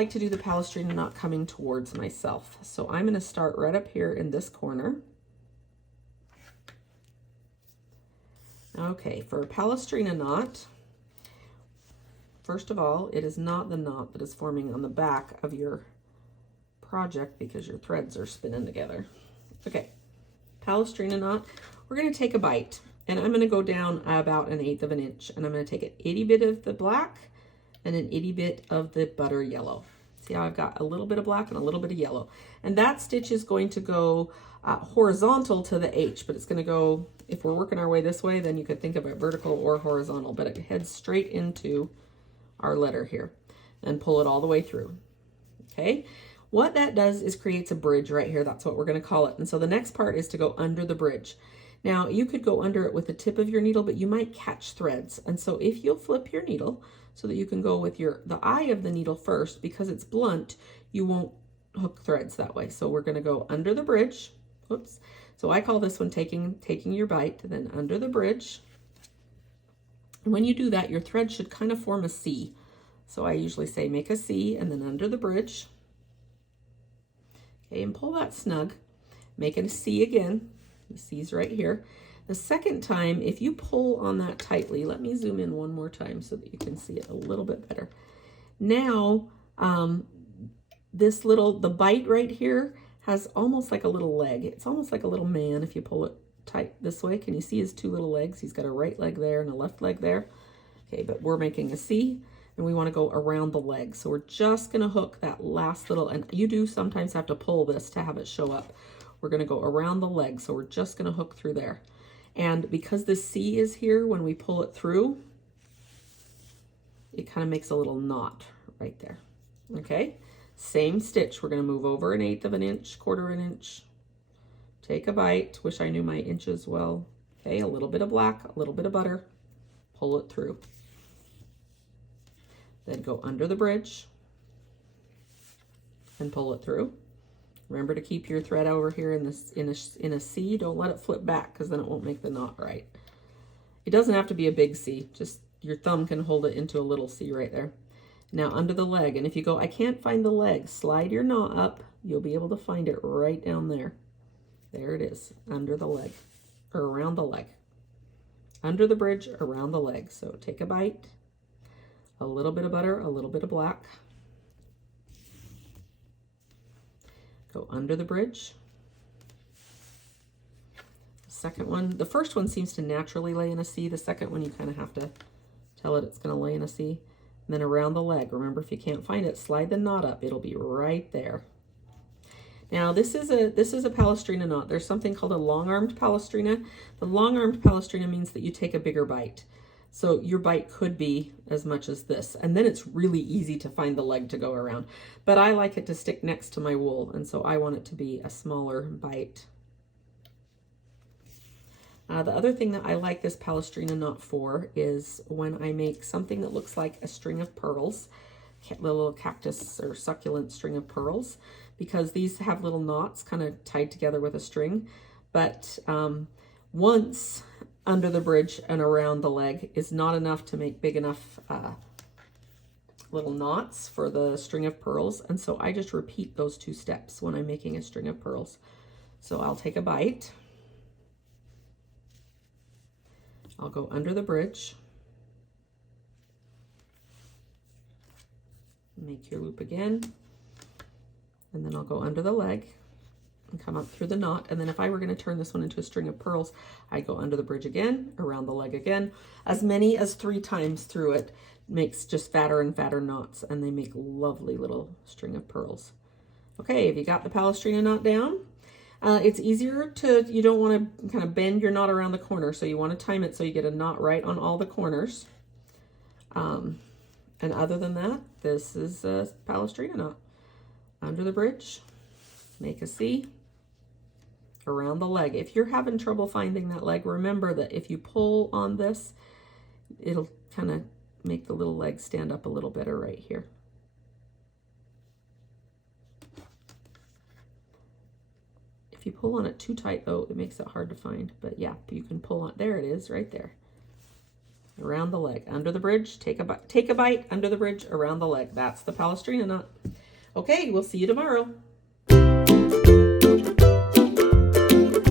like to do the Palestrina knot coming towards myself. So I'm going to start right up here in this corner. Okay, for a Palestrina knot, first of all, it is not the knot that is forming on the back of your project because your threads are spinning together. Okay, Palestrina knot, we're going to take a bite, and I'm going to go down about 1/8 of an inch, and I'm going to take an itty bit of the black and an itty bit of the butter yellow. See how I've got a little bit of black and a little bit of yellow, and that stitch is going to go horizontal to the H, but it's going to go, if we're working our way this way, then you could think of it vertical or horizontal, but it heads straight into our letter here and pull it all the way through. Okay, what that does is creates a bridge right here. That's what we're going to call it. And so the next part is to go under the bridge. Now you could go under it with the tip of your needle, but you might catch threads. And so if you'll flip your needle so that you can go with the eye of the needle first, because it's blunt, you won't hook threads that way. So we're going to go under the bridge. Oops. So I call this one taking your bite, then under the bridge. And when you do that, your thread should kind of form a C. So I usually say make a C and then under the bridge. Okay, and pull that snug. Make it a C again. The C's right here. The second time, if you pull on that tightly, let me zoom in one more time so that you can see it a little bit better. Now, the bite right here has almost like a little leg. It's almost like a little man if you pull it tight this way. Can you see his two little legs? He's got a right leg there and a left leg there. Okay, but we're making a C and we want to go around the leg. So we're just going to hook that last little, and you do sometimes have to pull this to have it show up. We're going to go around the leg. So we're just going to hook through there. And because the C is here, when we pull it through, it kind of makes a little knot right there. Okay. Same stitch, we're going to move over 1/8 of an inch, 1/4 an inch, take a bite, wish I knew my inches well, okay, a little bit of black, a little bit of butter, pull it through. Then go under the bridge and pull it through. Remember to keep your thread over here in a C, don't let it flip back because then it won't make the knot right. It doesn't have to be a big C, just your thumb can hold it into a little C right there. Now under the leg, and if you go, I can't find the leg, slide your knot up, you'll be able to find it right down there. There it is, under the leg, or around the leg. Under the bridge, around the leg. So take a bite, a little bit of butter, a little bit of black. Go under the bridge. Second one, the first one seems to naturally lay in a C. The second one, you kind of have to tell it it's going to lay in a C. And then around the leg. Remember, if you can't find it, slide the knot up. It'll be right there. Now, this is a Palestrina knot. There's something called a long-armed Palestrina. The long-armed Palestrina means that you take a bigger bite. So your bite could be as much as this. And then it's really easy to find the leg to go around. But I like it to stick next to my wool, and so I want it to be a smaller bite. The other thing that I like this Palestrina knot for is when I make something that looks like a string of pearls, little cactus or succulent string of pearls, because these have little knots kind of tied together with a string. But once under the bridge and around the leg is not enough to make big enough little knots for the string of pearls. And so I just repeat those 2 steps when I'm making a string of pearls. So I'll take a bite. I'll go under the bridge, make your loop again, and then I'll go under the leg and come up through the knot. And then if I were going to turn this one into a string of pearls, I go under the bridge again, around the leg again, as many as 3 times through it. Makes just fatter and fatter knots, and they make lovely little string of pearls. Okay, have you got the Palestrina knot down? It's easier to, you don't want to kind of bend your knot around the corner, so you want to time it so you get a knot right on all the corners. And other than that, this is a Palestrina knot. Under the bridge, make a C, around the leg. If you're having trouble finding that leg, remember that if you pull on this, it'll kind of make the little leg stand up a little better right here. If you pull on it too tight, though, it makes it hard to find. But yeah, you can pull on. There it is, right there. Around the leg, under the bridge. Take a bite. Under the bridge, around the leg. That's the Palestrina knot. Okay, we'll see you tomorrow.